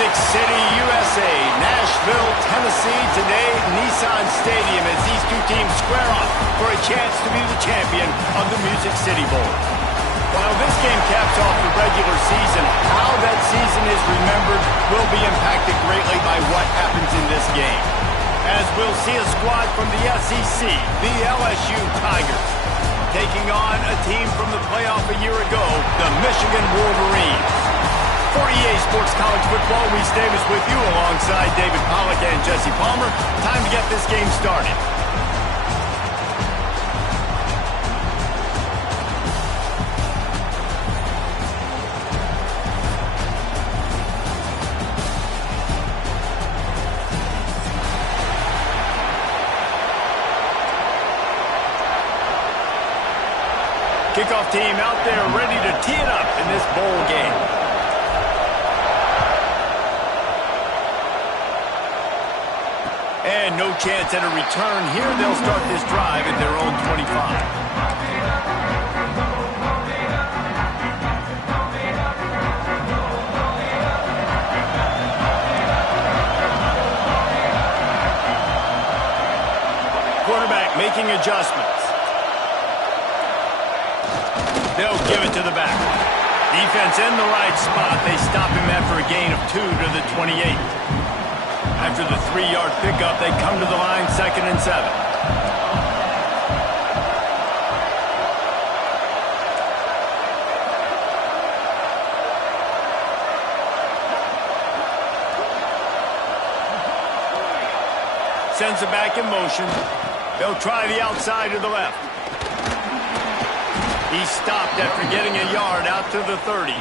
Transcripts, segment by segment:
Music City, USA, Nashville, Tennessee, today Nissan Stadium as these two teams square off for a chance to be the champion of the Music City Bowl. While this game caps off the regular season, how that season is remembered will be impacted greatly by what happens in this game. As we'll see a squad from the SEC, the LSU Tigers, taking on a team from the playoff a year ago, the Michigan Wolverines. For EA Sports College Football, Reese Davis with you alongside David Pollack and Jesse Palmer. Time to get this game started. Kickoff team out there ready to tee it up in this bowl game. And no chance at a return here. They'll start this drive at their own 25. Quarterback making adjustments. They'll give it to the back. Defense in the right spot. They stop him after a gain of 2 to the 28. After the 3-yard pickup, they come to the line, 2nd and 7. Sends it back in motion. They'll try the outside to the left. He stopped after getting a yard out to the 30.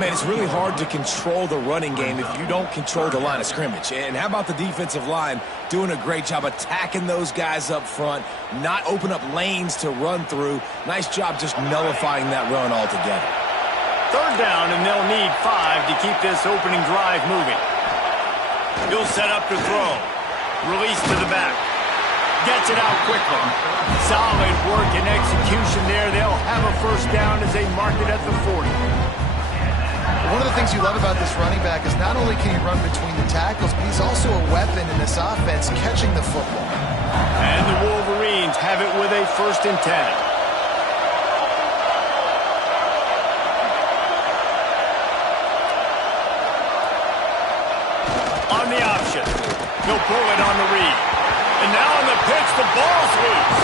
Man, it's really hard to control the running game if you don't control the line of scrimmage. And how about the defensive line doing a great job attacking those guys up front, not open up lanes to run through. Nice job just nullifying that run altogether. 3rd down, and they'll need 5 to keep this opening drive moving. He'll set up to throw. Release to the back. Gets it out quickly. Solid work and execution there. They'll have a 1st down as they mark it at the 40. One of the things you love about this running back is not only can he run between the tackles, but he's also a weapon in this offense catching the football. And the Wolverines have it with a 1st and 10. On the option. He'll pull it on the read. And now on the pitch, the ball's loose.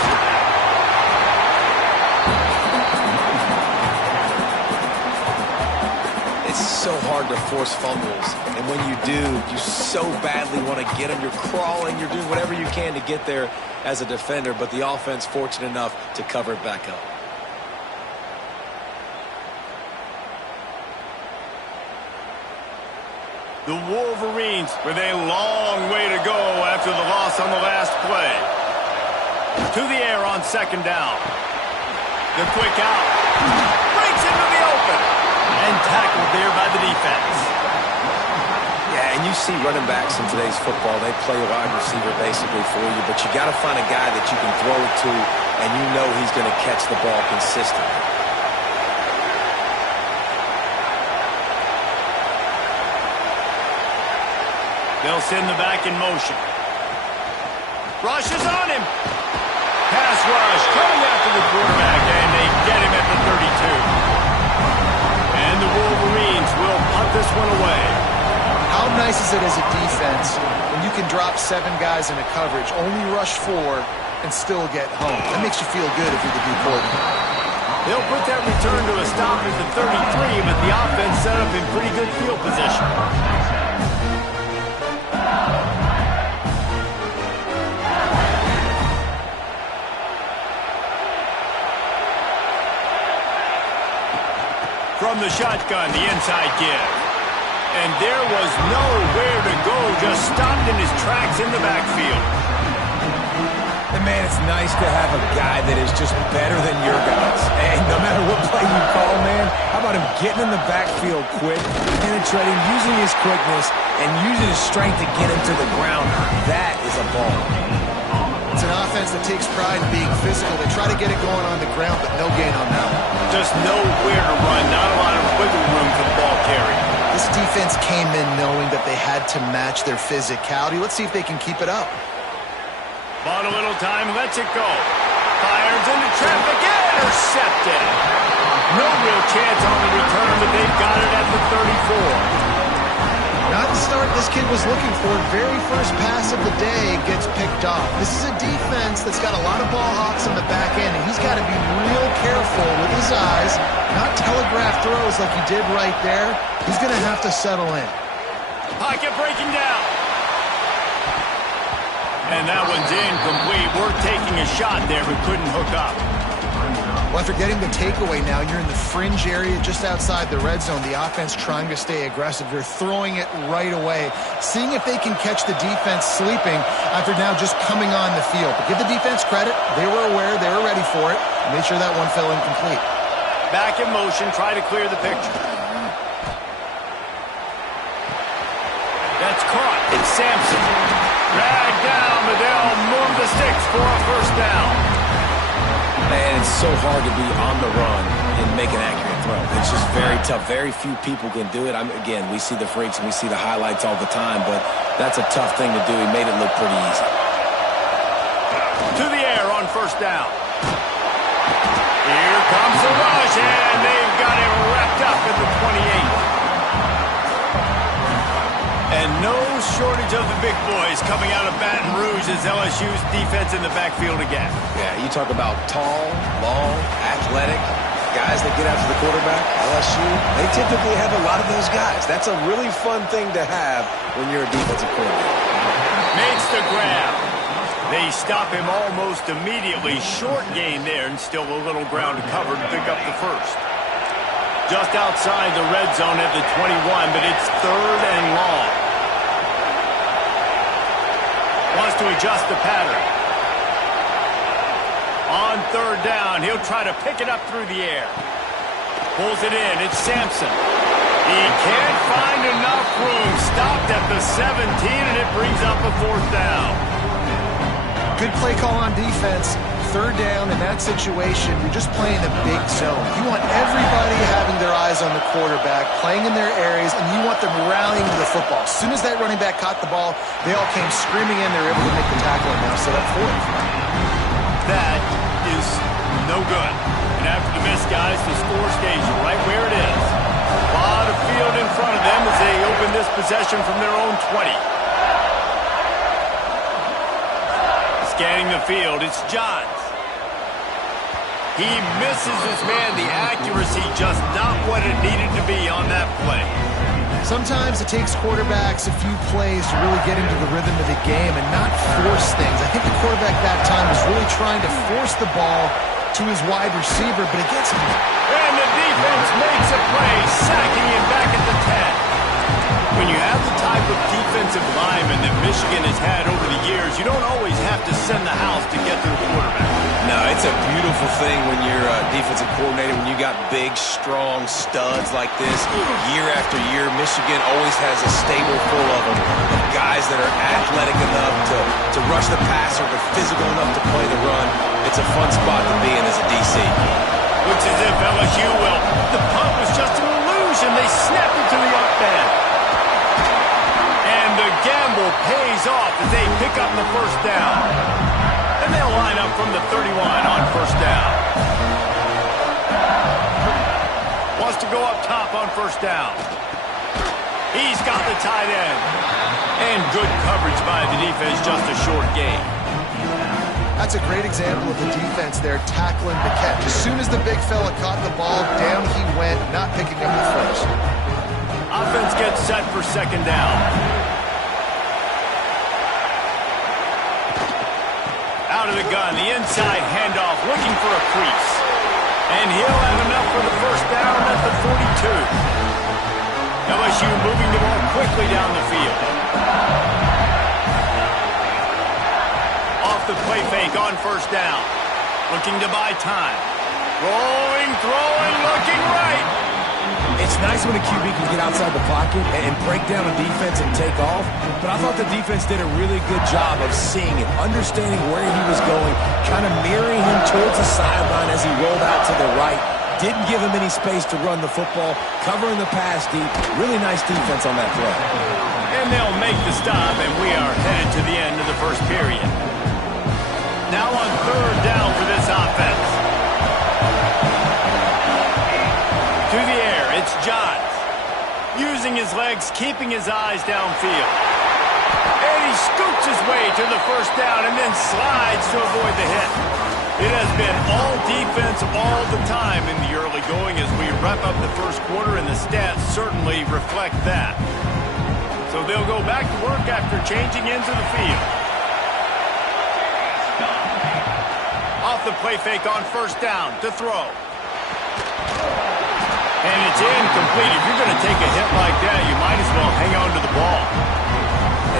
It's so hard to force fumbles, and when you do, you so badly want to get them. You're crawling, you're doing whatever you can to get there as a defender, but the offense fortunate enough to cover it back up. The Wolverines with a long way to go after the loss on the last play. To the air on 2nd down. The quick out. Breaks into the open. And tackled there by the defense. Yeah, and you see running backs in today's football, they play a wide receiver basically for you, but you got to find a guy that you can throw it to, and you know he's going to catch the ball consistently. They'll send the back in motion. Rush is on him. Pass rush coming after the quarterback, and they get him at the 32. And the Wolverines will punt this one away. How nice is it as a defense when you can drop 7 guys into coverage, only rush 4, and still get home? That makes you feel good if you're the D coordinator. They'll put that return to a stop at the 33, but the offense set up in pretty good field position. From the shotgun, the inside give. And there was nowhere to go, just stopped in his tracks in the backfield. And man, it's nice to have a guy that is just better than your guys. And no matter what play you call, man, how about him getting in the backfield quick, penetrating, using his quickness, and using his strength to get him to the ground. That is a ball. It's an offense that takes pride in being physical. They try to get it going on the ground, but no gain on that one. Just nowhere to run, not a lot of wiggle room for the ball carrier. This defense came in knowing that they had to match their physicality. Let's see if they can keep it up. Bought a little time, lets it go. Fires into traffic, intercepted. No real chance on the return, but they've got it at the 34. Not the start this kid was looking for. Very first pass of the day gets picked off. This is a defense that's got a lot of ball hawks on the back end, and he's got to be real careful with his eyes, not telegraph throws like he did right there. He's going to have to settle in. Pocket breaking down. And that one's incomplete. We're taking a shot there, but couldn't hook up. Well, after getting the takeaway now, you're in the fringe area just outside the red zone. The offense trying to stay aggressive. You're throwing it right away, seeing if they can catch the defense sleeping after now just coming on the field. But give the defense credit. They were aware. They were ready for it. Made sure that one fell incomplete. Back in motion. Try to clear the picture. That's caught. It's Sampson. Dragged down, but they'll move the sticks for a first down. Man, it's so hard to be on the run and make an accurate throw. It's just very tough. Very few people can do it. Again, we see the freaks and we see the highlights all the time, but that's a tough thing to do. He made it look pretty easy. To the air on first down. Here comes the rush, and they've got him wrapped up at the 28. And no shortage of the big boys coming out of Baton Rouge as LSU's defense in the backfield again. Yeah, you talk about tall, long, athletic guys that get after the quarterback. LSU, they typically have a lot of those guys. That's a really fun thing to have when you're a defensive coordinator. Makes the grab. They stop him almost immediately. Short gain there, and still a little ground to cover to pick up the first. Just outside the red zone at the 21, but it's third and long. Wants to adjust the pattern. On third down, he'll try to pick it up through the air. Pulls it in. It's Sampson. He can't find enough room. Stopped at the 17, and it brings up a fourth down. Good play call on defense. Third down in that situation, you're just playing a big zone. You want everybody having their eyes on the quarterback, playing in their areas, and you want them rallying to the football. As soon as that running back caught the ball, they all came screaming in. They were able to make the tackle and now set up fourth. That is no good. And after the miss, guys, the score stays right where it is. A lot of field in front of them as they open this possession from their own 20. Scanning the field, it's Johns. He misses his man. The accuracy just not what it needed to be on that play. Sometimes it takes quarterbacks a few plays to really get into the rhythm of the game and not force things. I think the quarterback that time was really trying to force the ball to his wide receiver, but it gets him. And the defense makes a play, sacking him back at the 10. When you have the type of defensive lineman that Michigan has had over the years, you don't always have to send the house to get to the quarterback. No, it's a beautiful thing when you're a defensive coordinator, when you got big, strong studs like this. Year after year, Michigan always has a stable full of them, of guys that are athletic enough to rush the passer, but physical enough to play the run. It's a fun spot to be in as a DC. Looks as if LSU will. The punt was just an illusion. They snapped it to the up end. And the gamble pays off as they pick up the first down. And they'll line up from the 31 on first down. Wants to go up top on first down. He's got the tight end. And good coverage by the defense, just a short gain. That's a great example of the defense there tackling the catch. As soon as the big fella caught the ball, down he went, not picking up the first. Offense gets set for second down. Out of the gun, the inside handoff, looking for a crease. And he'll have enough for the first down at the 42. LSU moving the ball quickly down the field. Off the play fake on first down. Looking to buy time. Rolling, throwing, looking right. It's nice when a QB can get outside the pocket and break down a defense and take off, but I thought the defense did a really good job of seeing it, understanding where he was going, kind of mirroring him towards the sideline as he rolled out to the right. Didn't give him any space to run the football, covering the pass deep. Really nice defense on that play. And they'll make the stop, and we are headed to the end of the first period. Now on third down for this offense. To the air, it's Johns. Using his legs, keeping his eyes downfield. And he scoots his way to the first down and then slides to avoid the hit. It has been all defense all the time in the early going as we wrap up the first quarter, and the stats certainly reflect that. So they'll go back to work after changing into the field. Off the play fake on first down to throw. And it's incomplete. If you're going to take a hit like that, you might as well hang on to the ball.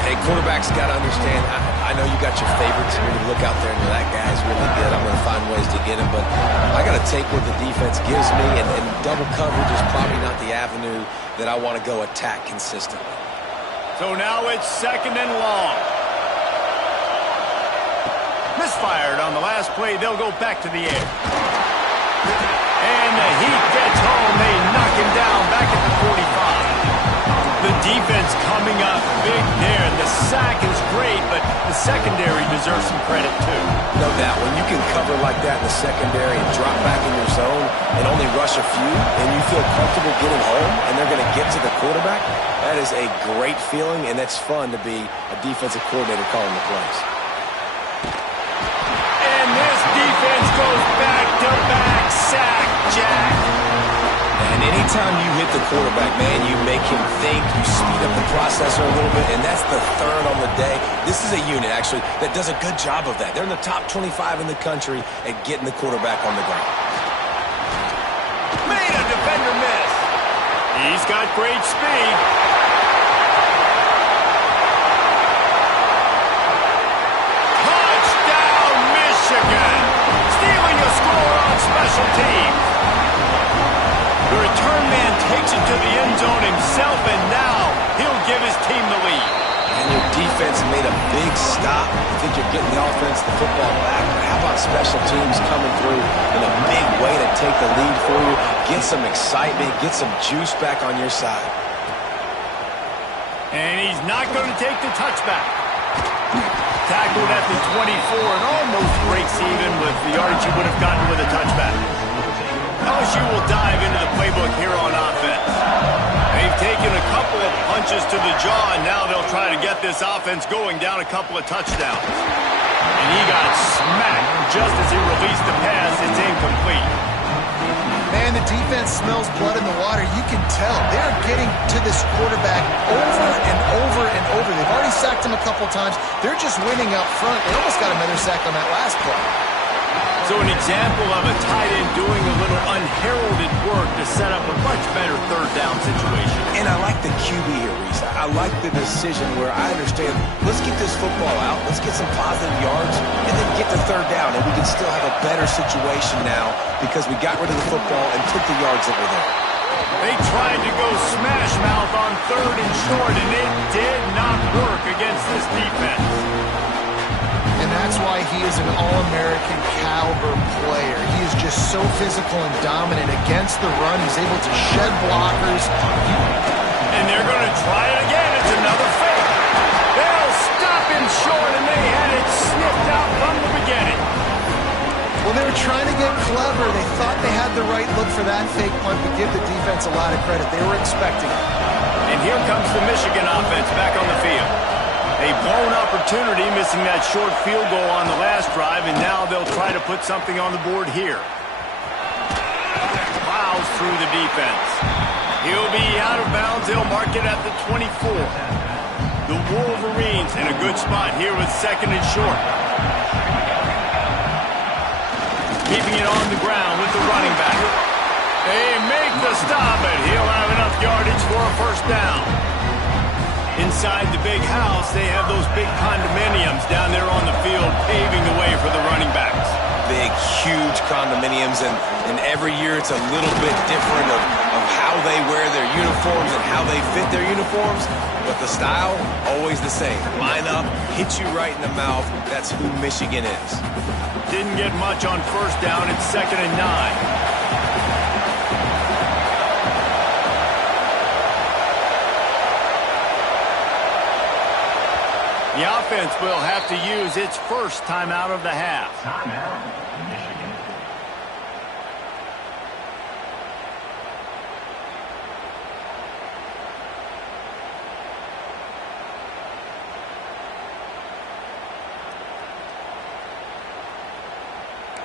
Hey, quarterbacks got to understand, I know you got your favorites. You're going to look out there and go, that guy's really good. I'm going to find ways to get him. But I got to take what the defense gives me, and double coverage is probably not the avenue that I want to go attack consistently. So now it's second and long. Misfired on the last play. They'll go back to the air. And the heat gets home. They knock him down back at the 45. The defense coming up big there. The sack is great, but the secondary deserves some credit too. No doubt. When you can cover like that in the secondary and drop back in your zone and only rush a few, and you feel comfortable getting home and they're going to get to the quarterback, that is a great feeling, and that's fun to be a defensive coordinator calling the plays. And this defense goes back-to-back sack, Jack. And anytime you hit the quarterback, man, you make him think, you speed up the processor a little bit, and that's the third on the day. This is a unit, actually, that does a good job of that. They're in the top 25 in the country at getting the quarterback on the ground. Made a defender miss. He's got great speed. Touchdown, Michigan. Stealing a score on special teams. The return man takes it to the end zone himself, and now he'll give his team the lead. And your defense made a big stop. I think you're getting the offense, the football back. But how about special teams coming through in a big way to take the lead for you? Get some excitement, get some juice back on your side. And he's not going to take the touchback. Tackled at the 24 and almost breaks even with the yardage he would have gotten with a touchback. LSU will dive into the playbook here on offense. They've taken a couple of punches to the jaw, and now they'll try to get this offense going down a couple of touchdowns. And he got smacked just as he released the pass. It's incomplete. Man, the defense smells blood in the water. You can tell. They're getting to this quarterback over and over and over. They've already sacked him a couple times. They're just winning up front. They almost got another sack on that last play. So an example of a tight end doing a little unheralded work to set up a much better third down situation. And I like the QB here, Reese. I like the decision where I understand, let's get this football out, let's get some positive yards, and then get to third down, and we can still have a better situation now because we got rid of the football and took the yards that were there. They tried to go smash mouth on third and short, and it did not work against this defense. And that's why he is an All-American caliber player. He is just so physical and dominant against the run. He's able to shed blockers. And they're going to try it again. It's another fake. They'll stop him short, and they had it sniffed out from the beginning. Well, they were trying to get clever. They thought they had the right look for that fake punt, but give the defense a lot of credit. They were expecting it. And here comes the Michigan offense back on the field. A blown opportunity, missing that short field goal on the last drive, and now they'll try to put something on the board here. Plows through the defense. He'll be out of bounds. They'll mark it at the 24. The Wolverines in a good spot here with second and short. Keeping it on the ground with the running back. They make the stop, but he'll have enough yardage for a first down. Inside the big house, they have those big condominiums down there on the field paving the way for the running backs. Big, huge condominiums, and every year it's a little bit different of how they wear their uniforms and how they fit their uniforms, but the style, always the same. Line up, hit you right in the mouth. That's who Michigan is. Didn't get much on first down. It's second and 9. The offense will have to use its first timeout of the half.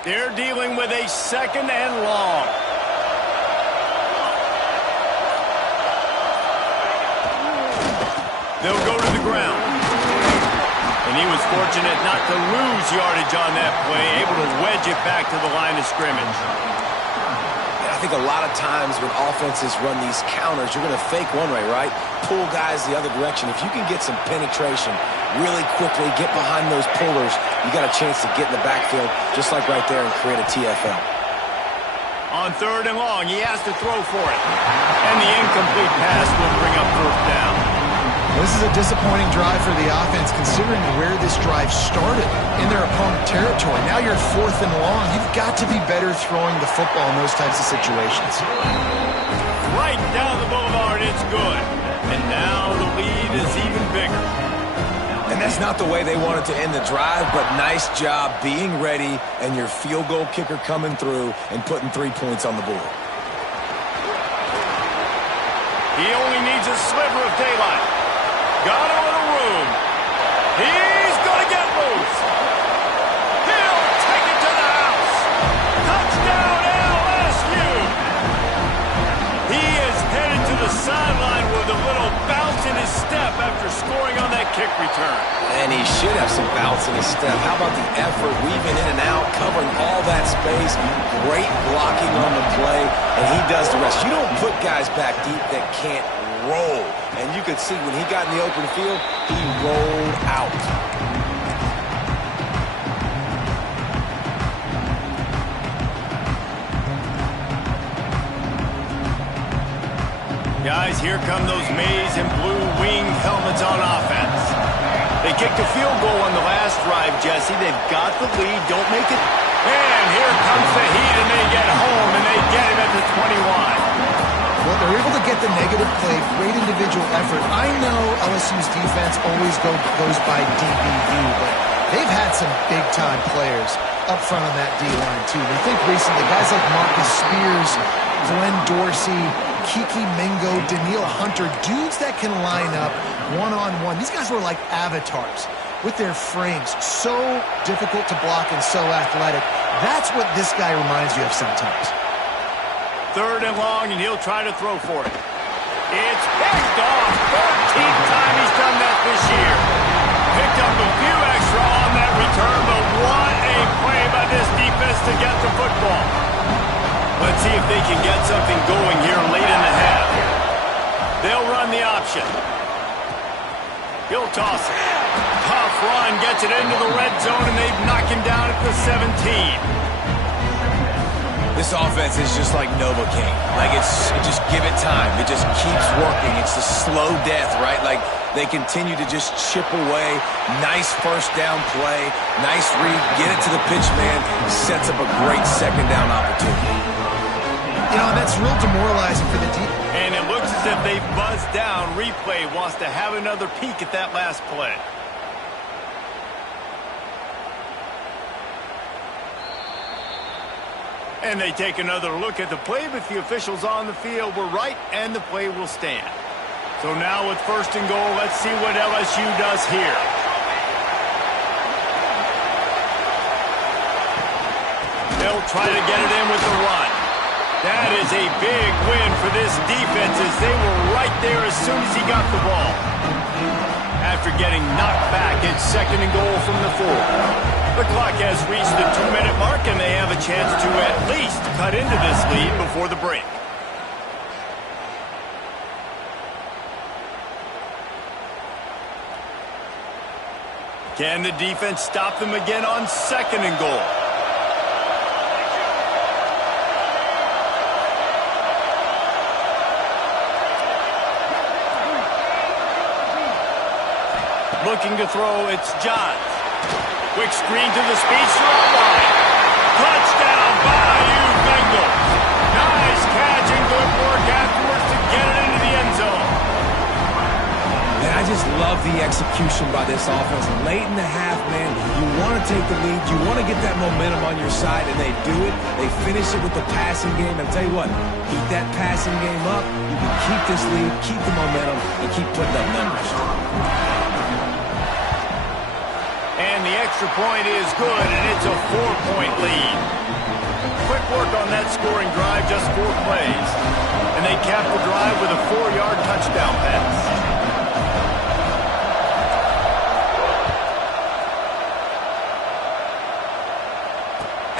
They're dealing with a second and long. They'll go to the ground. And he was fortunate not to lose yardage on that play, able to wedge it back to the line of scrimmage. And I think a lot of times when offenses run these counters, you're going to fake one way, right? Pull guys the other direction. If you can get some penetration really quickly, get behind those pullers, you got a chance to get in the backfield, just like right there, and create a TFL. On third and long, he has to throw for it. And the incomplete pass will bring up fourth down. This is a disappointing drive for the offense, considering where this drive started in their opponent territory. Now you're fourth and long. You've got to be better throwing the football in those types of situations. Right down the boulevard, it's good. And now the lead is even bigger. And that's not the way they wanted to end the drive, but nice job being ready and your field goal kicker coming through and putting 3 points on the board. He only needs a sliver of daylight. Got a little room. He's going to get loose. He'll take it to the house. Touchdown, LSU. He is headed to the sideline with a little bounce in his step after scoring on that kick return. And he should have some bounce in his step. How about the effort, weaving in and out, covering all that space, great blocking on the play, and he does the rest. You don't put guys back deep that can't roll. And you could see when he got in the open field, he rolled out. Guys, here come those maize and blue winged helmets on offense. They kicked a field goal on the last drive, Jesse. They've got the lead. Don't make it. And here comes the heat, and they get home, and they get him at the 21. Well, they're able to get the negative play, great individual effort. I know LSU's defense always goes by DBU, but they've had some big-time players up front on that D-line, too. We think recently, guys like Marcus Spears, Glenn Dorsey, Kiki Mingo, Daniil Hunter, dudes that can line up one-on-one. These guys were like avatars with their frames. So difficult to block and so athletic. That's what this guy reminds you of sometimes. Third and long, and he'll try to throw for it. It's picked off. 13th time he's done that this year. Picked up a few extra on that return, but what a play by this defense to get the football. Let's see if they can get something going here late in the half. They'll run the option. He'll toss it. Tough run, gets it into the red zone, and they've knocked him down at the 17. This offense is just like Novocaine. Like, just give it time. It just keeps working. It's the slow death, right? Like, they continue to just chip away. Nice first down play. Nice read. Get it to the pitch man. Sets up a great second down opportunity. You know, that's real demoralizing for the team. And it looks as if they buzzed down. Replay wants to have another peek at that last play. And they take another look at the play, but the officials on the field were right, and the play will stand. So now with first and goal, let's see what LSU does here. They'll try to get it in with the run. That is a big win for this defense as they were right there as soon as he got the ball. After getting knocked back, it's second and goal from the 4. The clock has reached the 2-minute mark, and they have a chance to at least cut into this lead before the break. Can the defense stop them again on second and goal? Looking to throw, it's Johns. Quick screen to the speedster online. Touchdown, Bayou Bengals. Nice catch and good work afterwards to get it into the end zone. And I just love the execution by this offense. Late in the half, man, you want to take the lead. You want to get that momentum on your side, and they do it. They finish it with the passing game. And I'll tell you what, keep that passing game up. You can keep this lead, keep the momentum, and keep putting up numbers. And the extra point is good, and it's a 4-point lead. Quick work on that scoring drive, just 4 plays. And they cap the drive with a 4-yard touchdown pass.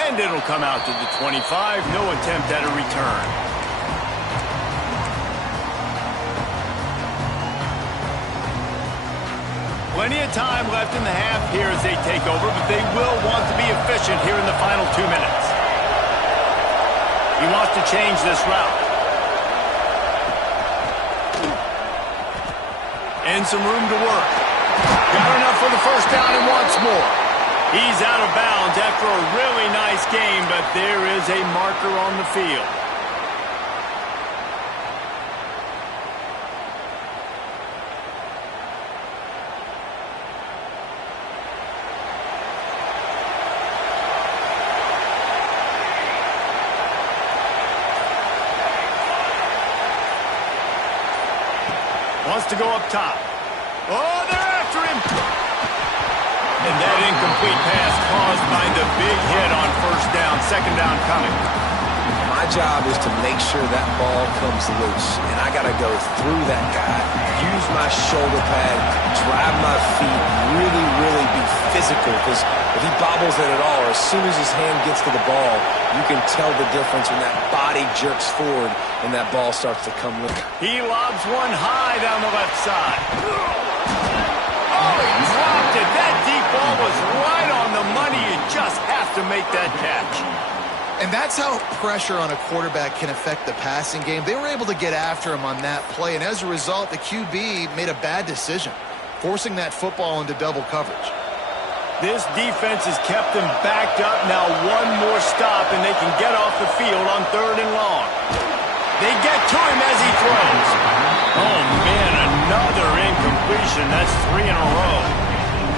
And it'll come out to the 25. No attempt at a return. Plenty of time left in the half here as they take over, but they will want to be efficient here in the final 2 minutes. He wants to change this route. And some room to work. Got enough for the first down and wants more. He's out of bounds after a really nice game, but there is a marker on the field. Wants to go up top. Oh, they're after him. And that incomplete pass caused by the big hit on first down, second down coming. My job is to make sure that ball comes loose, and I got to go through that guy, use my shoulder pad, drive my feet, really be physical, because if he bobbles it at all, or as soon as his hand gets to the ball, you can tell the difference when that body jerks forward and that ball starts to come loose. He lobs one high down the left side. Oh, he dropped it. That deep ball was right on the money. You just have to make that catch. And that's how pressure on a quarterback can affect the passing game. They were able to get after him on that play, and as a result, the QB made a bad decision, forcing that football into double coverage. This defense has kept them backed up. Now one more stop, and they can get off the field on 3rd and long. They get to him as he throws. Oh, man, another incompletion. That's 3 in a row.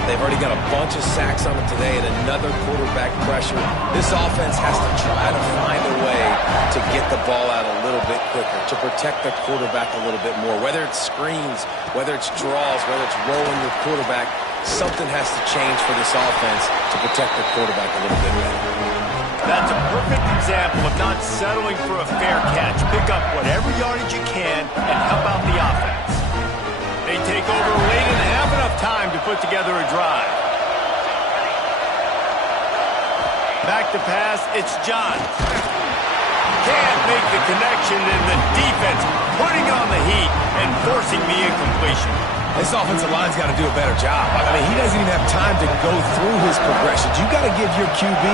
They've already got a bunch of sacks on it today and another quarterback pressure. This offense has to try to find a way to get the ball out a little bit quicker, to protect the quarterback a little bit more. Whether it's screens, whether it's draws, whether it's rolling your quarterback, something has to change for this offense to protect the quarterback a little bit better. That's a perfect example of not settling for a fair catch. Pick up whatever yardage you can and help out the offense. They take over late in the half, enough time to put together a drive. Back to pass, it's John. Can't make the connection, and the defense putting on the heat and forcing the incompletion. This offensive line's got to do a better job. I mean, he doesn't even have time to go through his progressions. You got to give your QB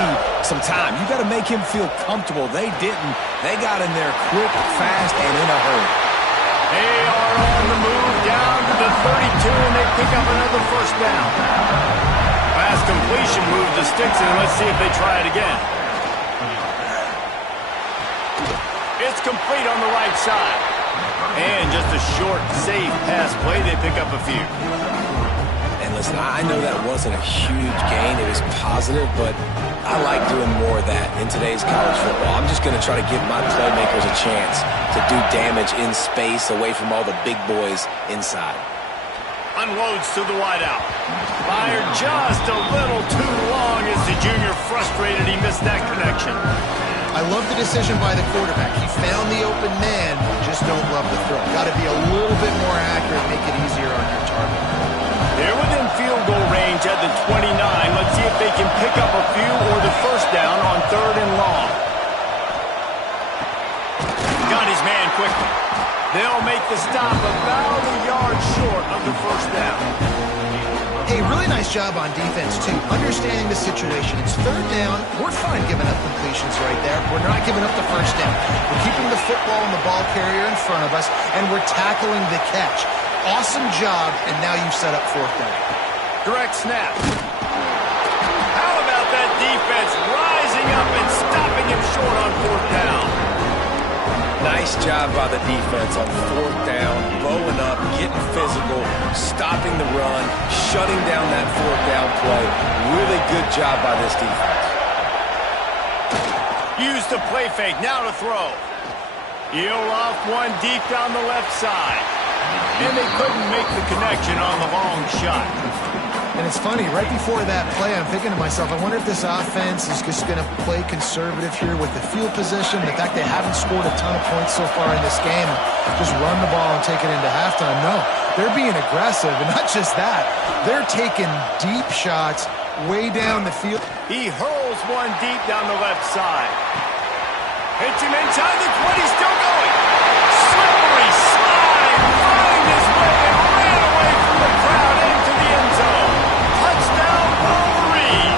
some time. You got to make him feel comfortable. They didn't. They got in there quick, fast, and in a hurry. They are on the move down to the 32, and they pick up another first down. Pass completion move the sticks, and let's see if they try it again. It's complete on the right side. And just a short, safe pass play, they pick up a few. And listen, I know that wasn't a huge gain. It was positive, but I like doing more of that in today's college football. I'm just going to try to give my playmakers a chance to do damage in space away from all the big boys inside. Unloads to the wideout. Fired just a little too long as the junior frustrated he missed that connection. I love the decision by the quarterback. He found the open man, just don't love the throw. Got to be a little bit more accurate, make it easier on your target. They're within field goal range at the 29. Let's see if they can pick up a few or the first down on 3rd and long. Got his man quickly. They'll make the stop about a yard short of the first down. Hey, really nice job on defense, too. Understanding the situation. It's 3rd down. We're fine giving up completions right there. We're not giving up the first down. We're keeping the football and the ball carrier in front of us, and we're tackling the catch. Awesome job, and now you've set up 4th down. Direct snap. How about that defense rising up and stopping him short on 4th down? Nice job by the defense on 4th down, blowing up, getting physical, stopping the run, shutting down that fourth down play. Really good job by this defense. Use the play fake, now to throw. He'll off one deep down the left side. And they couldn't make the connection on the long shot. And it's funny, right before that play, I'm thinking to myself, I wonder if this offense is just going to play conservative here with the field position, the fact they haven't scored a ton of points so far in this game, just run the ball and take it into halftime. No, they're being aggressive, and not just that, they're taking deep shots way down the field. He hurls one deep down the left side. Hits him inside the 20, still going. Slippery slide, find his way and ran away from the crowd into the end zone. Touchdown, Wolverine.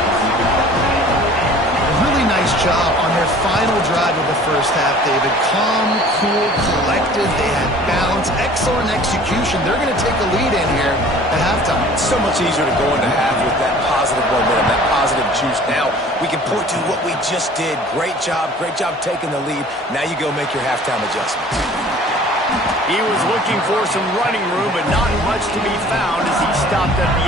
Really nice job on their final drive of the first half, David. Calm, cool, collected. They had balance, excellent execution. They're going to take a lead in here at halftime. It's so much easier to go into half with that positive momentum, that positive juice. Now we can point to what we just did. Great job taking the lead. Now you go make your halftime adjustments. He was looking for some running room, but not much to be found as he stopped at the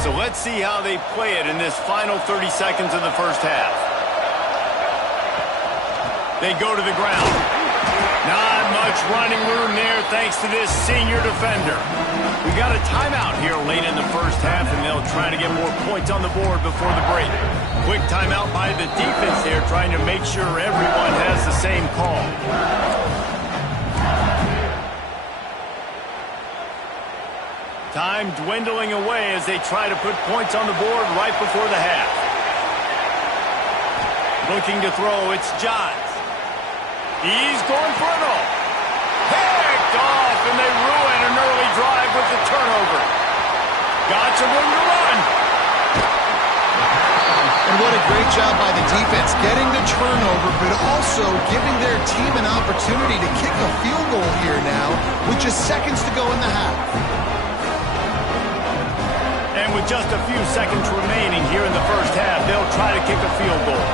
18. So let's see how they play it in this final 30 seconds of the first half. They go to the ground. Not much running room there thanks to this senior defender. We got a timeout here late in the first half, and they'll try to get more points on the board before the break. Quick timeout by the defense here, trying to make sure everyone has the same call. Time dwindling away as they try to put points on the board right before the half. Looking to throw, it's Johns. He's going for it all. Picked off, and they ruin an early drive with the turnover. Got some room to run. And what a great job by the defense, getting the turnover, but also giving their team an opportunity to kick a field goal here now with just seconds to go in the half. And with just a few seconds remaining here in the first half, they'll try to kick a field goal.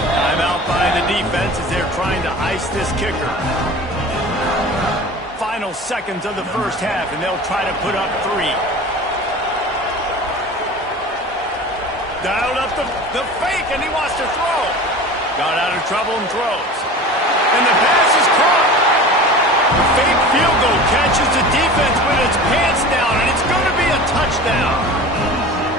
Timeout by the defense as they're trying to ice this kicker. Final seconds of the first half, and they'll try to put up 3. Dialed up the fake, and he wants to throw. Got out of trouble and throws. And the pass is caught. The fake field goal catches the defense with its pants down, and it's going to be a touchdown.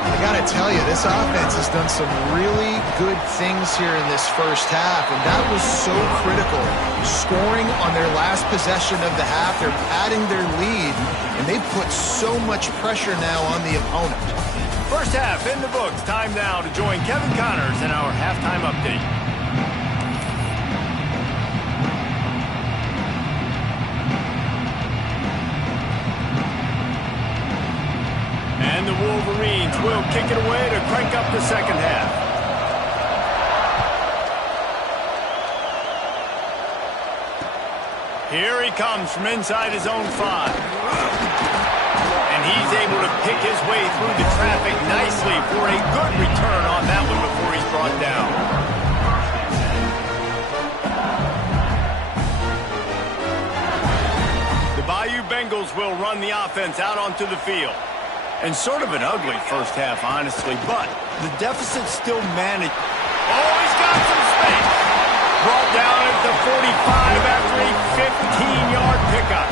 I got to tell you, this offense has done some really good things here in this first half, and that was so critical. Scoring on their last possession of the half, they're padding their lead, and they've put so much pressure now on the opponent. First half in the books. Time now to join Kevin Connors in our halftime update. And the Wolverines will kick it away to crank up the second half. Here he comes from inside his own 5. And he's able to pick his way through the traffic nicely for a good return on that one before he's brought down. The Bayou Bengals will run the offense out onto the field. And sort of an ugly first half, honestly, but the deficit's still managed. Oh, he's got some space. Brought down at the 45 after a 15-yard pickup.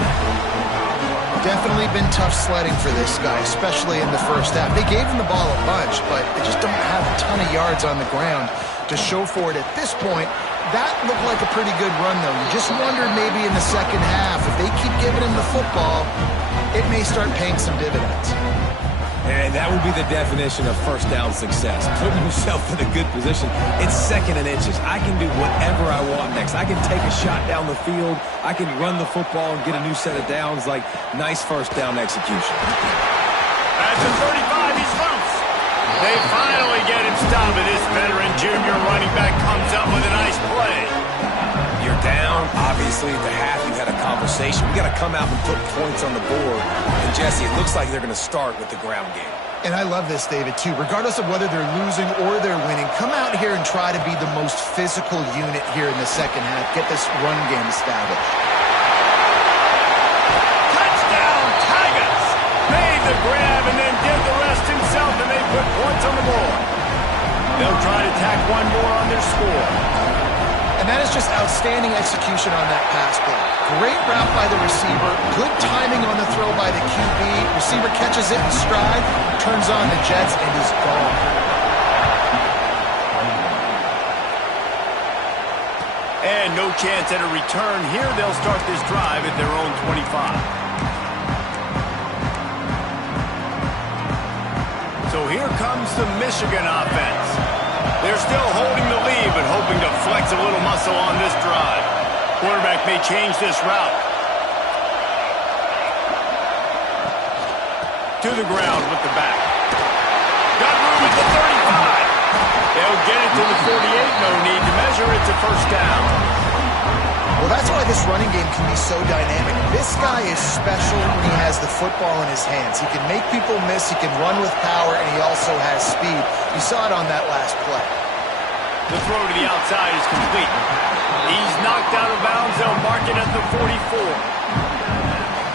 Definitely been tough sledding for this guy, especially in the first half. They gave him the ball a bunch, but they just don't have a ton of yards on the ground to show for it at this point. That looked like a pretty good run, though. You just wondered maybe in the second half, if they keep giving him the football, it may start paying some dividends. And that would be the definition of first down success. Putting yourself in a good position. It's second and inches. I can do whatever I want next. I can take a shot down the field. I can run the football and get a new set of downs. Like, nice first down execution. At the 35, he's loose. They finally get him stopped, and this veteran junior running back comes up with a nice play. You're down. Obviously, at the half, you had a conversation. We got to come out and put points on the board. And, Jesse, it looks like they're going to start with the ground game. And I love this, David, too. Regardless of whether they're losing or they're winning, come out here and try to be the most physical unit here in the second half, get this run game established. Touchdown, Tigers! Made the grab and then did the rest himself, and they put points on the board. They'll try to tack one more on their score. And that is just outstanding execution on that pass play. Great route by the receiver, good timing on the throw by the QB. Receiver catches it in stride, turns on the jets, and is gone. And no chance at a return here. They'll start this drive at their own 25. So here comes the Michigan offense. They're still holding the lead, but hoping to flex a little muscle on this drive. Quarterback may change this route. To the ground with the back. Got room at the 35. They'll get it to the 48. No need to measure. It's a first down. Well, that's why this running game can be so dynamic. This guy is special when he has the football in his hands. He can make people miss, he can run with power, and he also has speed. You saw it on that last play. The throw to the outside is complete. He's knocked out of bounds. They'll mark it at the 44.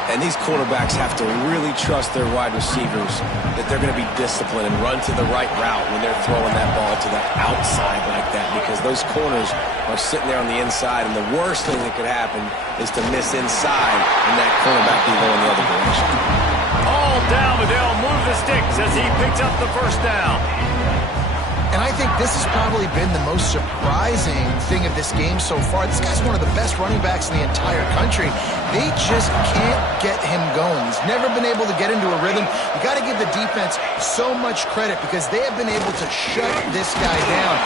And these quarterbacks have to really trust their wide receivers that they're going to be disciplined and run to the right route when they're throwing that ball to the outside like that, because those corners are sitting there on the inside, and the worst thing that could happen is to miss inside and that cornerback be going the other direction. All down, but they'll move the sticks as he picks up the first down. And I think this has probably been the most surprising thing of this game so far. This guy's one of the best running backs in the entire country. They just can't get him going. He's never been able to get into a rhythm. You got to give the defense so much credit because they have been able to shut this guy down.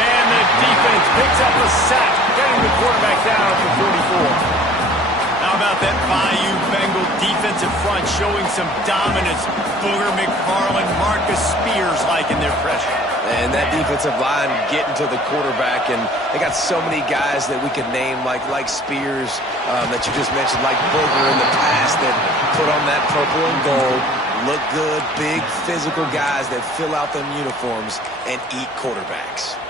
And the defense picks up a sack, getting the quarterback down at the 44. How about that Bayou Bengals defensive front showing some dominance? Booger McFarland, Marcus Spears liking their pressure. And that defensive line getting to the quarterback, and they got so many guys that we could name like Spears that you just mentioned, like Booger in the past, that put on that purple and gold, look good, big physical guys that fill out them uniforms and eat quarterbacks.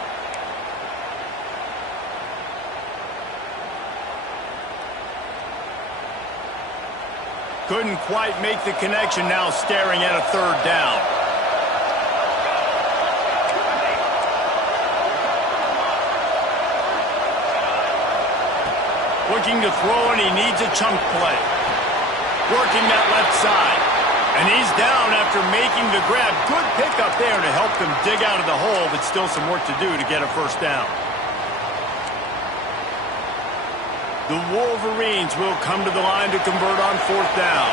Couldn't quite make the connection, now staring at a third down. Looking to throw, and he needs a chunk play. Working that left side. And he's down after making the grab. Good pickup there to help them dig out of the hole, but still some work to do to get a first down. The Wolverines will come to the line to convert on fourth down.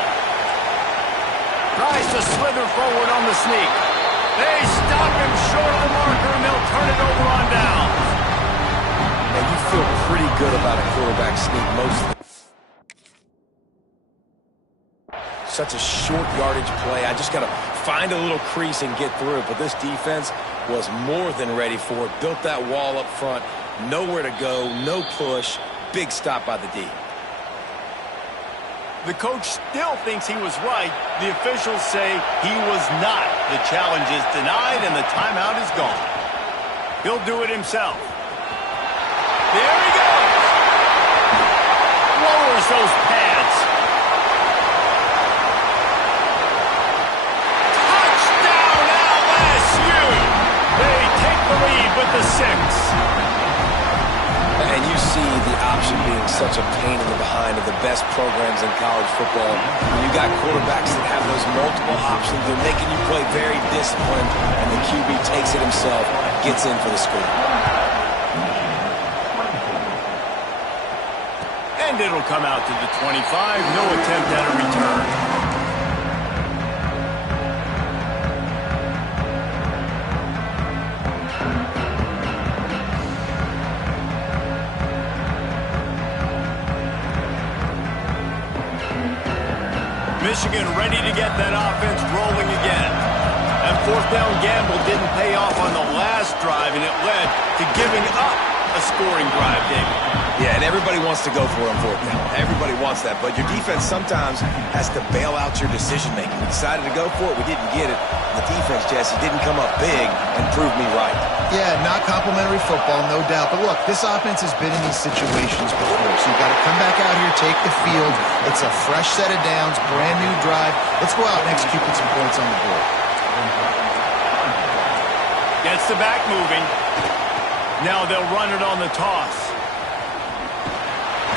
Tries to slither forward on the sneak. They stop him short of the marker, and they'll turn it over on down. And you feel pretty good about a quarterback sneak most of the such a short yardage play. I just got to find a little crease and get through it. But this defense was more than ready for it. Built that wall up front. Nowhere to go, no push. Big stop by the D. The coach still thinks he was right. The officials say he was not. The challenge is denied, and the timeout is gone. He'll do it himself. There he goes. Lowers those pads. Touchdown, LSU. They take the lead with the 6. And you see the option being such a pain in the behind of the best programs in college football. When you got quarterbacks that have those multiple options, they're making you play very disciplined, and the QB takes it himself, gets in for the score. And it'll come out to the 25. No attempt at a return. Michigan ready to get that offense rolling again. That fourth down gamble didn't pay off on the last drive, and it led to giving up a a scoring drive, David. Yeah, and everybody wants to go for it on fourth down. Everybody wants that, but your defense sometimes has to bail out your decision-making. We decided to go for it. We didn't get it. The defense, Jesse, didn't come up big and prove me right. Yeah, not complimentary football, no doubt. But look, this offense has been in these situations before, so you've got to come back out here, take the field. It's a fresh set of downs, brand new drive. Let's go out and execute with some points on the board. Gets the back moving. Now they'll run it on the toss.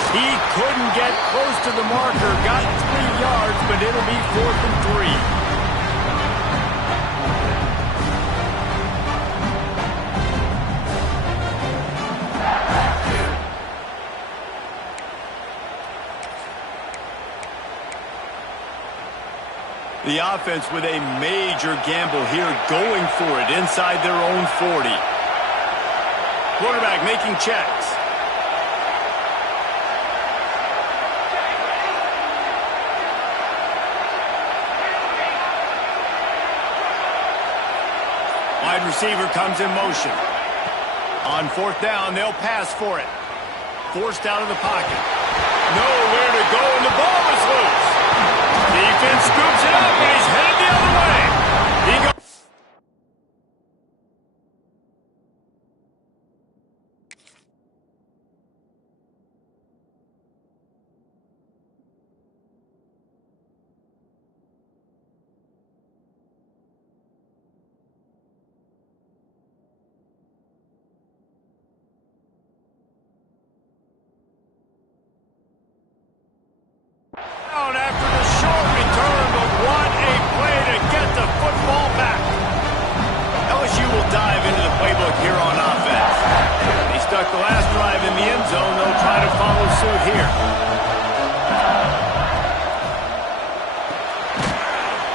He couldn't get close to the marker. Got 3 yards, but it'll be 4th and 3. The offense with a major gamble here, going for it inside their own 40. Quarterback making checks. Wide receiver comes in motion. On 4th down, they'll pass for it. Forced out of the pocket. Nowhere to go, and the ball is loose. Defense scoops it up, and he's headed the other way. He goes. Out after the short return, but what a play to get the football back. LSU will dive into the playbook here on offense. They stuck the last drive in the end zone. They'll try to follow suit here.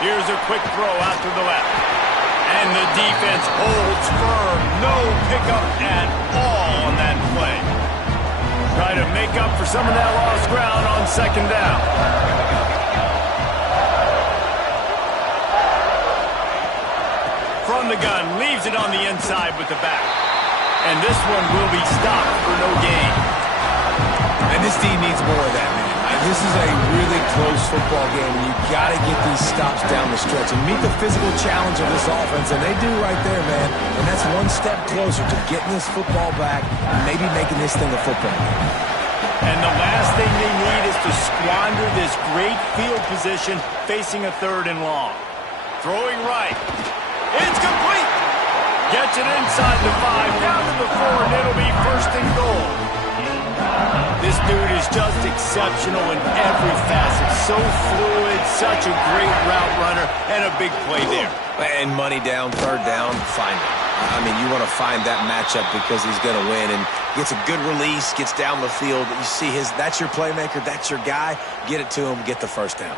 Here's a quick throw out to the left. And the defense holds firm. No pickup at all on that play. Try to make up for some of that lost ground on 2nd down. From the gun, leaves it on the inside with the back. And this one will be stopped for no gain. And this team needs more of that, man. This is a really close football game, and you got to get these stops down the stretch and meet the physical challenge of this offense, and they do right there, man. And that's one step closer to getting this football back and maybe making this thing a football game. And the last thing they need is to squander this great field position facing a 3rd and long. Throwing right. It's complete. Gets it inside the 5, down to the 4, and it'll be 1st and goal. This dude is just exceptional in every facet. So fluid, such a great route runner, and a big play there. And money down, 3rd down, find it. I mean, you want to find that matchup because he's going to win, and gets a good release, gets down the field. You see that's your playmaker, that's your guy. Get it to him, get the 1st down.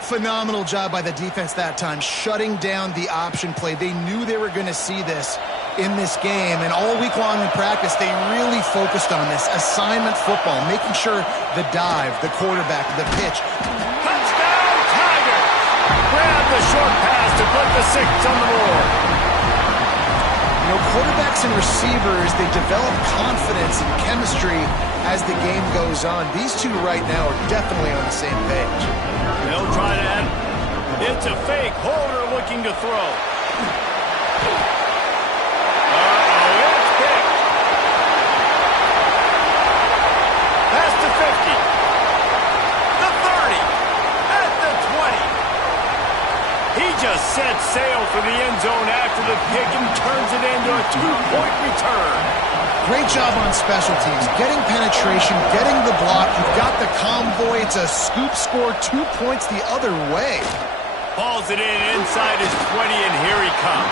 Phenomenal job by the defense that time, shutting down the option play. They knew they were going to see this in this game, and all week long in practice, they really focused on this assignment football, making sure the dive, the quarterback, the pitch. Touchdown, Tigers! Grab the short pass to put the 6 on the board. You know, quarterbacks and receivers, they develop confidence and chemistry as the game goes on. These two right now are definitely on the same page. They'll try to end. It's a fake. Holder looking to throw. It's picked. Past the 50. The 30. At the 20. He just set sail for the end zone after the pick and turns it into a 2-point return. Great job on special teams, getting penetration, getting the block. You've got the convoy. It's a scoop score, 2 points the other way. Hauls it in inside his 20, and here he comes.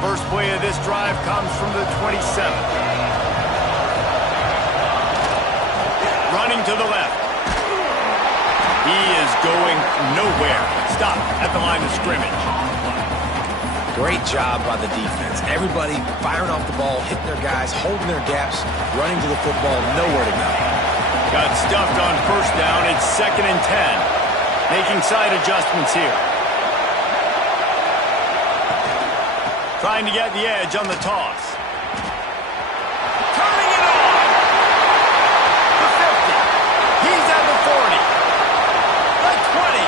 First play of this drive comes from the 27. Running to the left. He is going nowhere. Stop at the line of scrimmage. Great job by the defense. Everybody firing off the ball, hitting their guys, holding their gaps, running to the football, nowhere to go. Got stuffed on first down. It's 2nd and 10. Making side adjustments here. Trying to get the edge on the toss. Turning it on. The 50. He's at the 40. The 20.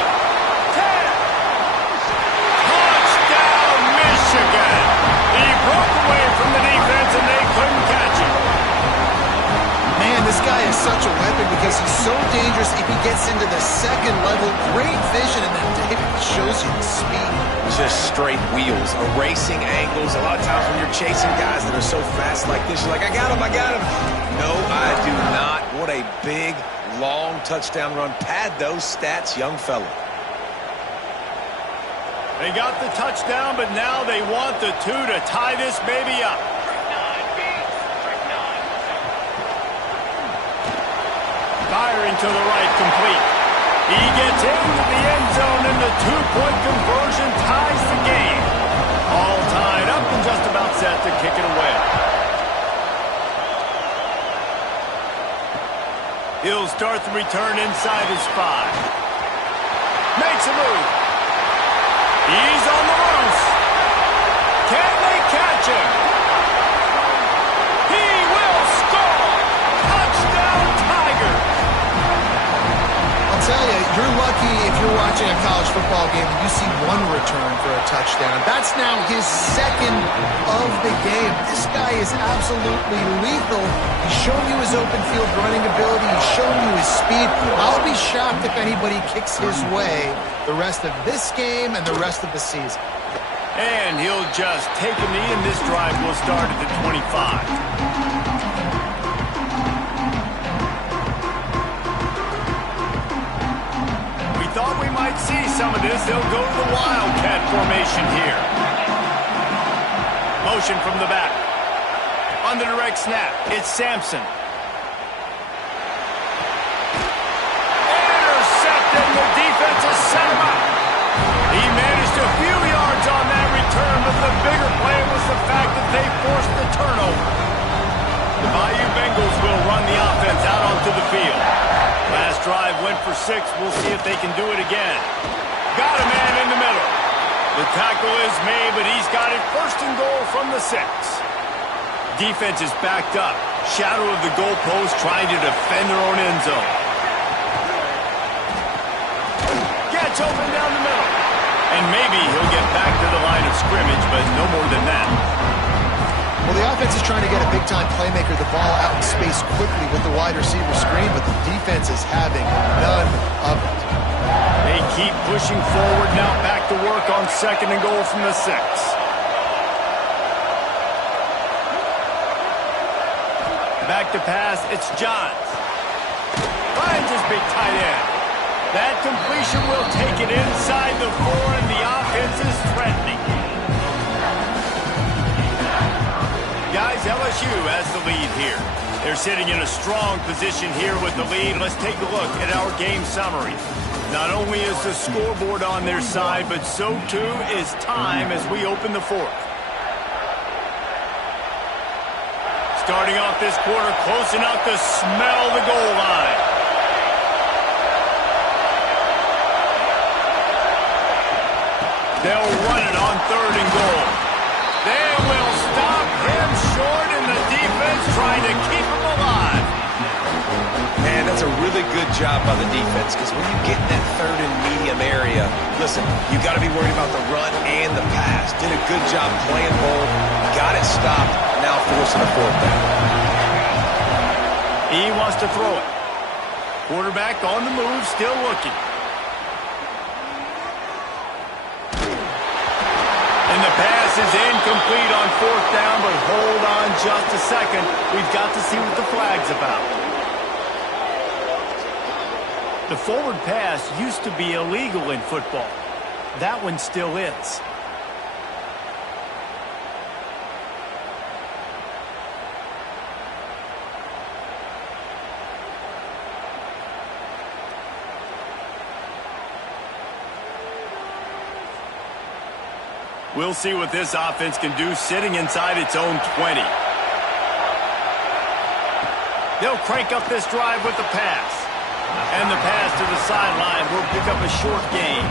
10. Touchdown, Michigan. He broke away from the defense and they couldn't catch him. Man, this guy is such a weapon because he's so dangerous if he gets into the second level. Great vision, and then David shows you the speed. Just straight wheels, erasing angles. A lot of times when you're chasing guys that are so fast like this, you're like, I got him. No, I do not. What a big, long touchdown run. Pad those stats, young fella. They got the touchdown, but now they want the 2 to tie this baby up. Firing to the right, complete. He gets into the end zone, and the 2-point conversion ties the game. All tied up and just about set to kick it away. He'll start the return inside his 5. Makes a move. He's on the loose. Can they catch him? He will score! Touchdown, Tigers! I'll tell you, you're lucky if you're watching a college football game and you see one return for a touchdown. That's now his 2nd of the game. This guy is absolutely lethal. He's shown you his open field running ability. He's shown you his speed. I'll be shocked if anybody kicks his way the rest of this game and the rest of the season. And he'll just take a knee, and this drive will start at the 25. Thought we might see some of this. They'll go to the Wildcat formation here. Motion from the back. On the direct snap, it's Sampson. Intercepted. The defense has set him up. He managed a few yards on that return, but the bigger play was the fact that they forced the turnover. The Bayou Bengals will run the offense out onto the field. Last drive went for 6. We'll see if they can do it again. Got a man in the middle. The tackle is made, but he's got it 1st and goal from the 6. Defense is backed up. Shadow of the goalpost trying to defend their own end zone. Gets open down the middle. And maybe he'll get back to the line of scrimmage, but no more than that. Well, the offense is trying to get a big-time playmaker the ball out in space quickly with the wide receiver screen, but the defense is having none of it. They keep pushing forward now, back to work on 2nd and goal from the 6. Back to pass, it's Johns. Finds his big tight end. That completion will take it inside the 4, and the offense is threatening. Guys, LSU has the lead here. They're sitting in a strong position here with the lead. Let's take a look at our game summary. Not only is the scoreboard on their side, but so too is time as we open the 4th. Starting off this quarter close enough to smell the goal line. They'll run it on 3rd and goal. They will stop him short, and the defense trying to keep him alive. Man, that's a really good job by the defense, because when you get in that 3rd and medium area, listen, you got to be worried about the run and the pass. Did a good job playing both, got it stopped, now forcing a 4th down. He wants to throw it. Quarterback on the move, still looking. And the pass is incomplete on 4th down, but hold on just a second. We've got to see what the flag's about. The forward pass used to be illegal in football. That one still is. We'll see what this offense can do sitting inside its own 20. They'll crank up this drive with the pass. And the pass to the sideline will pick up a short gain.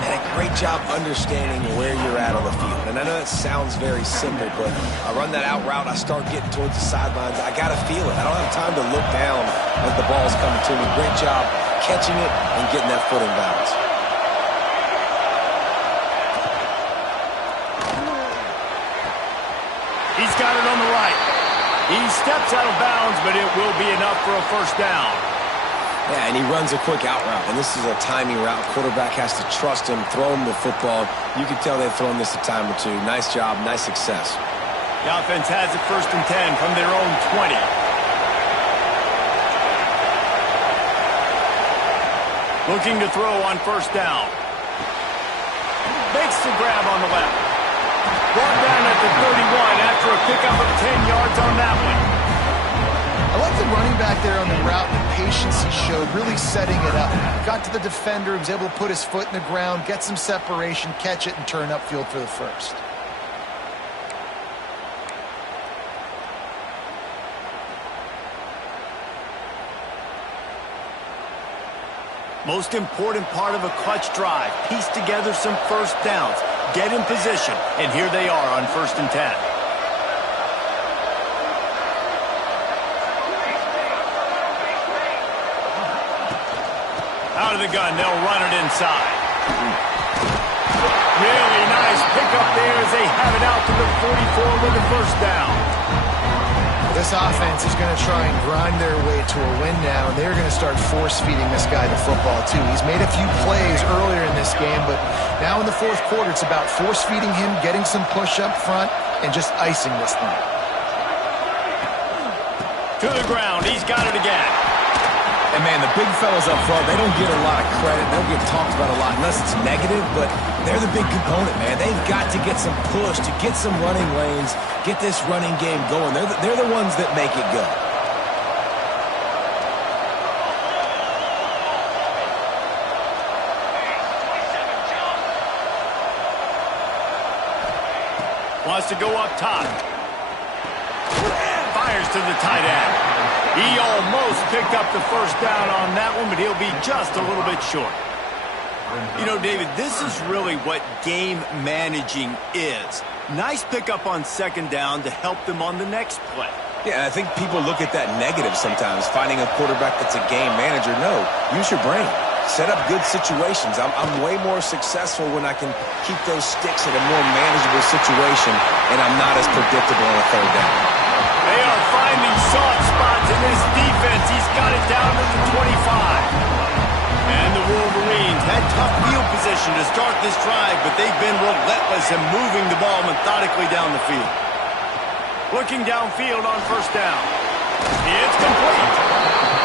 Man, a great job understanding where you're at on the field. And I know that sounds very simple, but I run that out route, I start getting towards the sidelines. I got to feel it. I don't have time to look down as the ball's coming to me. Great job catching it and getting that foot in bounds. He's got it on the right. He steps out of bounds, but it will be enough for a first down. Yeah, and he runs a quick out route, and this is a timing route. Quarterback has to trust him, throw him the football. You can tell they've thrown this a time or two. Nice job, nice success. The offense has it 1st and 10 from their own 20. Looking to throw on 1st down. Makes the grab on the left. Brought down at the 31 after a pickup of 10 yards on that one. I like the running back there on the route and the patience he showed, really setting it up. Got to the defender, was able to put his foot in the ground, get some separation, catch it, and turn upfield for the first. Most important part of a clutch drive, piece together some first downs, get in position, and here they are on 1st and 10. Out of the gun, they'll run it inside. Really nice pickup there as they have it out to the 44 with the 1st down. This offense is going to try and grind their way to a win now, and they're going to start force-feeding this guy the football, too. He's made a few plays earlier in this game, but now in the 4th quarter, it's about force-feeding him, getting some push up front, and just icing this thing. To the ground, he's got it again. And, man, the big fellas up front, they don't get a lot of credit. They don't get talked about a lot unless it's negative, but they're the big component, man. They've got to get some push, to get some running lanes, get this running game going. They're the ones that make it go. Wants to go up top. Fires to the tight end. He almost picked up the 1st down on that one, but he'll be just a little bit short. You know, David, this is really what game managing is. Nice pickup on 2nd down to help them on the next play. Yeah, I think people look at that negative sometimes, finding a quarterback that's a game manager. No, use your brain. Set up good situations. I'm way more successful when I can keep those sticks in a more manageable situation, and I'm not as predictable on a 3rd down. They are finding soft spots in this defense. He's got it down to the 25. And the Wolverines had tough field position to start this drive, but they've been relentless in moving the ball methodically down the field. Looking downfield on 1st down. It's complete.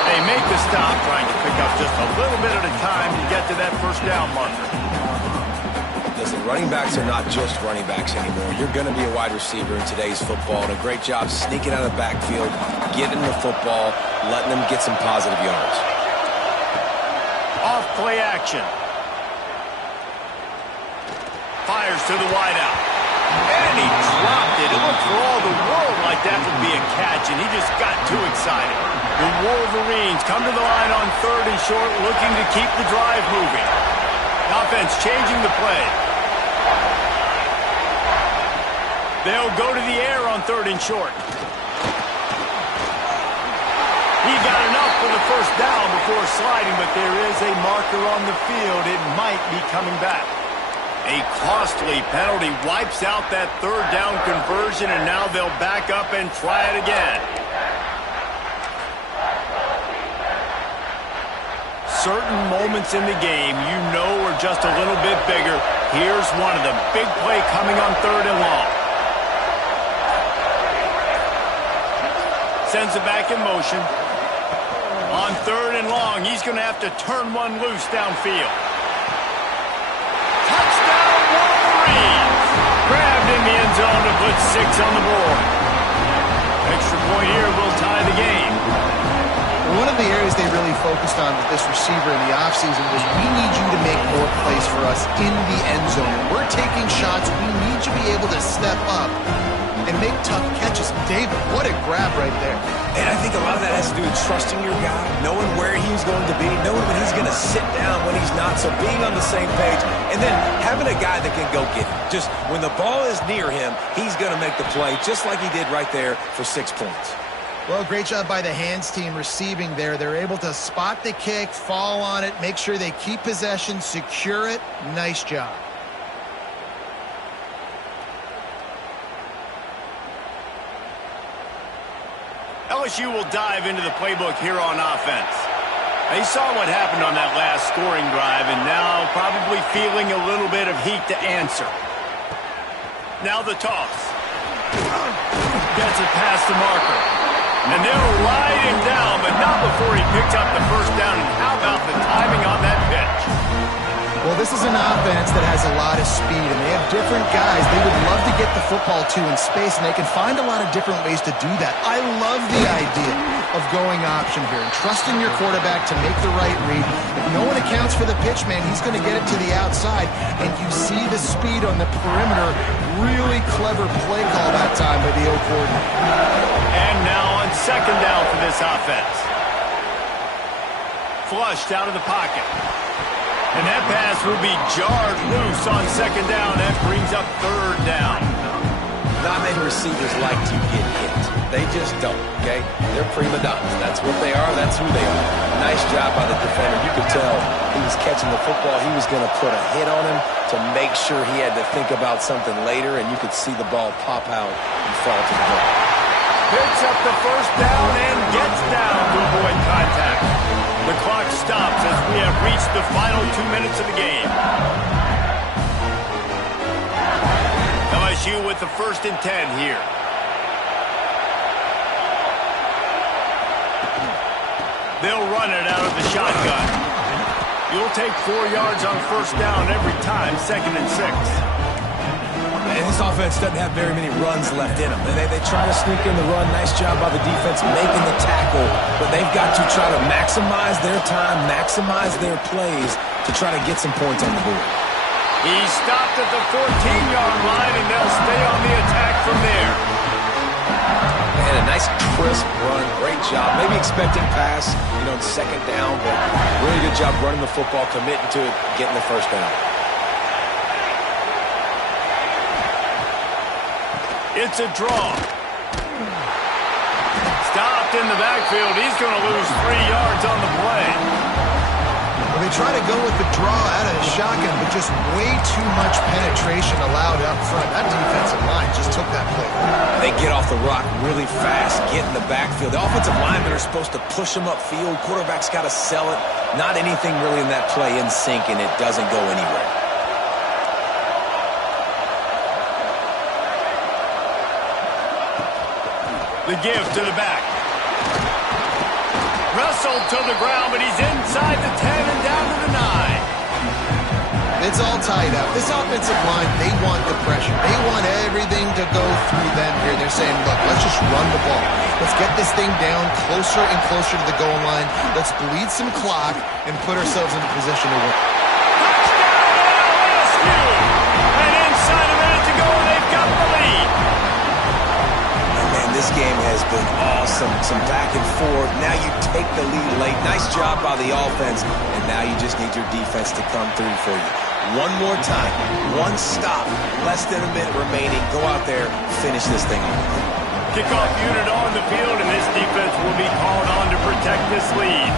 They make the stop, trying to pick up just a little bit at a time to get to that 1st down marker. Listen, running backs are not just running backs anymore. You're going to be a wide receiver in today's football, and a great job sneaking out of the backfield, getting the football, letting them get some positive yards. Off play action. Fires to the wideout. And he dropped it. It looked for all the world like that would be a catch, and he just got too excited. The Wolverines come to the line on 3rd and short, looking to keep the drive moving. Offense changing the play. They'll go to the air on 3rd and short. He got enough for the 1st down before sliding, but there is a marker on the field. It might be coming back. A costly penalty wipes out that 3rd down conversion, and now they'll back up and try it again. Certain moments in the game you know are just a little bit bigger. Here's one of them. Big play coming on 3rd and long. Sends it back in motion. On 3rd and long, he's going to have to turn one loose downfield. Touchdown, Wolverines! Grabbed in the end zone to put 6 on the board. Extra point here will tie the game. One of the areas they really focused on with this receiver in the offseason was, we need you to make more plays for us in the end zone. And we're taking shots. We need you to be able to step up and make tough catches. David, what a grab right there. And I think a lot of that has to do with trusting your guy, knowing where he's going to be, knowing when he's going to sit down, when he's not, so being on the same page, and then having a guy that can go get it. Just when the ball is near him, he's going to make the play, just like he did right there for 6 points. Well, great job by the hands team receiving there. They're able to spot the kick, fall on it, make sure they keep possession, secure it. Nice job. LSU will dive into the playbook here on offense. They saw what happened on that last scoring drive, and now probably feeling a little bit of heat to answer. Now the toss. Gets it past the marker. And they'll ride him down, but not before he picks up the first down. And how about the timing on that pitch? Well, this is an offense that has a lot of speed, and they have different guys they would love to get the football to in space, and they can find a lot of different ways to do that. I love the idea of going option here and trusting your quarterback to make the right read. If no one accounts for the pitch, man, he's going to get it to the outside, and you see the speed on the perimeter. Really clever play call that time by the O coordinator. And now on second down for this offense. Flushed out of the pocket. And that pass will be jarred loose on second down. That brings up third down. Not many receivers like to get hit. They just don't, okay? They're prima donnas. That's what they are. That's who they are. Nice job by the defender. You could tell he was catching the football. He was going to put a hit on him to make sure he had to think about something later, and you could see the ball pop out and fall to the ground. Picks up the first down and gets down to avoid contact. The clock stops as we have reached the final 2 minutes of the game. LSU with the 1st and 10 here. They'll run it out of the shotgun. You'll take 4 yards on first down every time, 2nd and 6. And this offense doesn't have very many runs left in them. They try to sneak in the run. Nice job by the defense making the tackle. But they've got to try to maximize their time, maximize their plays to try to get some points on the board. He stopped at the 14-yard line, and they'll stay on the attack from there. And a nice crisp run. Great job. Maybe expecting pass, second down, but really good job running the football, committing to it, getting the first down. It's a draw. Stopped in the backfield. He's going to lose 3 yards on the play. Well, they try to go with the draw out of the shotgun, but just way too much penetration allowed up front. That defensive line just took that play. They get off the rock really fast, get in the backfield. The offensive linemen are supposed to push them upfield. Quarterback's got to sell it. Not anything really in that play in sync, and it doesn't go anywhere. The give to the back. Wrestled to the ground, but he's inside the 10 and down to the 9. It's all tied up. This offensive line, they want the pressure. They want everything to go through them here. They're saying, look, let's just run the ball. Let's get this thing down closer and closer to the goal line. Let's bleed some clock and put ourselves in a position to win. Touchdown, LSU! And inside a minute to go, they've got the lead. This game has been awesome. Some back and forth. Now you take the lead late. Nice job by the offense. And now you just need your defense to come through for you. One more time. One stop. Less than a minute remaining. Go out there. Finish this thing off. Kickoff unit on the field, and this defense will be called on to protect this lead.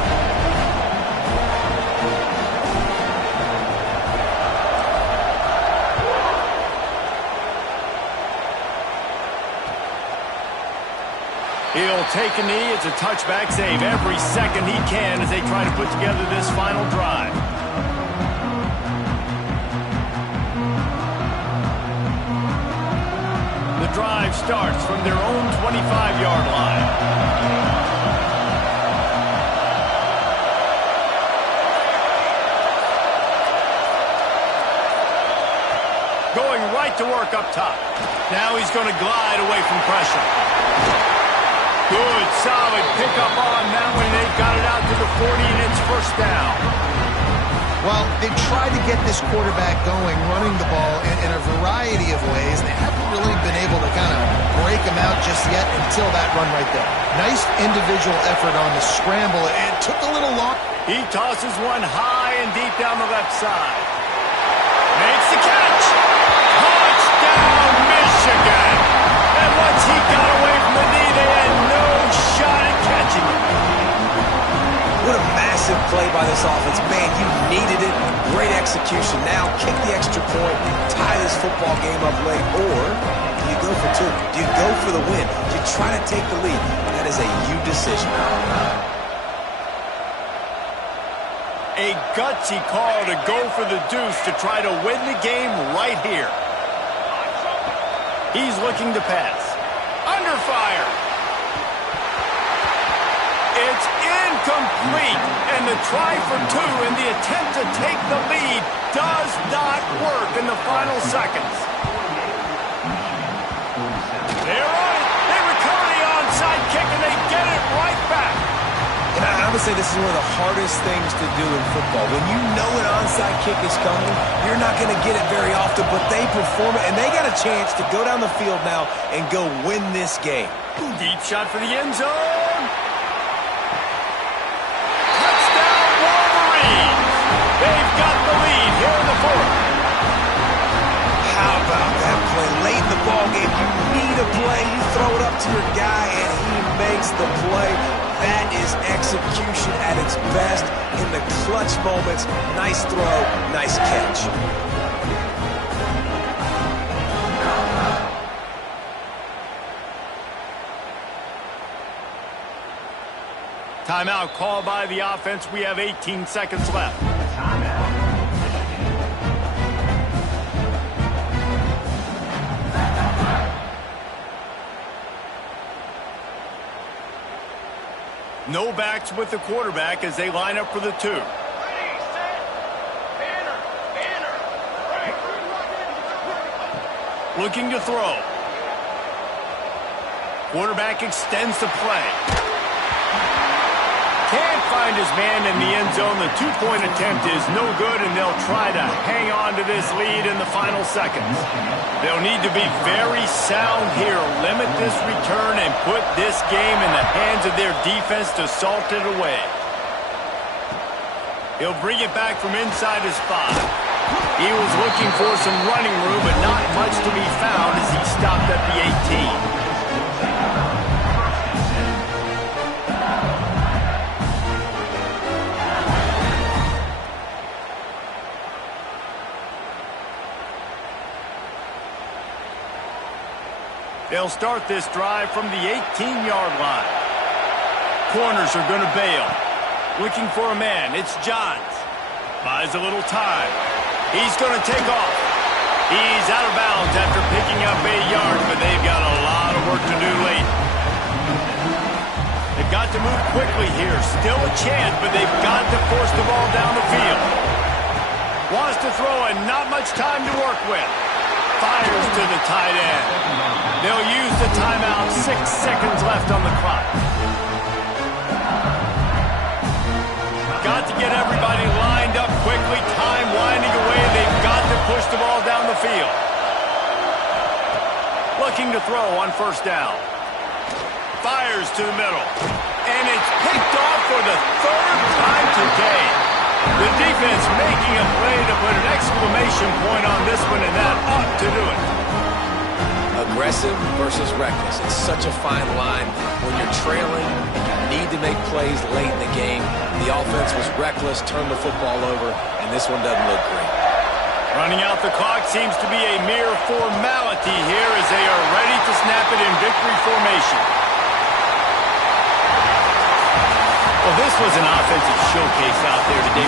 He'll take a knee. It's a touchback save every second he can as they try to put together this final drive. The drive starts from their own 25-yard line. Going right to work up top. Now he's going to glide away from pressure. Good, solid pickup on that one. They've got it out to the 40, and it's first down. Well, they've tried to get this quarterback going, running the ball in a variety of ways. They haven't really been able to kind of break him out just yet until that run right there. Nice individual effort on the scramble. It took a little long. He tosses one high and deep down the left side. Makes the catch. Touchdown, Michigan. And once he got away from the knee, they had no shot at catching him. What a massive play by this offense. Man, you needed it. Great execution. Now kick the extra point, tie this football game up late, or do you go for two? Do you go for the win? Do you try to take the lead? That is a you decision. A gutsy call to go for the deuce to try to win the game right here. He's looking to pass. Under fire. It's incomplete, and the try for two and the attempt to take the lead does not work in the final seconds. They're on it. They recover the onside kick, and they get it right back. And I would say this is one of the hardest things to do in football. When you know an onside kick is coming, you're not going to get it very often, but they perform it, and they got a chance to go down the field now and go win this game. Deep shot for the end zone. Touchdown, Wolverines. They've got the lead here in the fourth. How about that play? Late in the ball game, you need a play. You throw it up to your guy, and he makes the play. That is execution at its best in the clutch moments. Nice throw, nice catch. Timeout called by the offense. We have 18 seconds left. No backs with the quarterback as they line up for the two. Looking to throw. Quarterback extends the play. Can't find his man in the end zone. The two-point attempt is no good, and they'll try to hang on to this lead in the final seconds. They'll need to be very sound here, limit this return, and put this game in the hands of their defense to salt it away. He'll bring it back from inside his 5. He was looking for some running room, but not much to be found as he stopped at the 18. They'll start this drive from the 18-yard line. Corners are going to bail. Looking for a man. It's Johns. Buys a little time. He's going to take off. He's out of bounds after picking up 8 yards, but they've got a lot of work to do late. They've got to move quickly here. Still a chance, but they've got to force the ball down the field. Wants to throw and not much time to work with. Fires to the tight end. They'll use the timeout. 6 seconds left on the clock. Got to get everybody lined up quickly. Time winding away. They've got to push the ball down the field. Looking to throw on first down. Fires to the middle. And it's picked off for the 3rd time today. The defense making a play to put an exclamation point on this one, and that ought to do it. Aggressive versus reckless. It's such a fine line when you're trailing and you need to make plays late in the game. The offense was reckless, turned the football over, and this one doesn't look great. Running out the clock seems to be a mere formality here as they are ready to snap it in victory formation. Well, this was an offensive showcase out there today.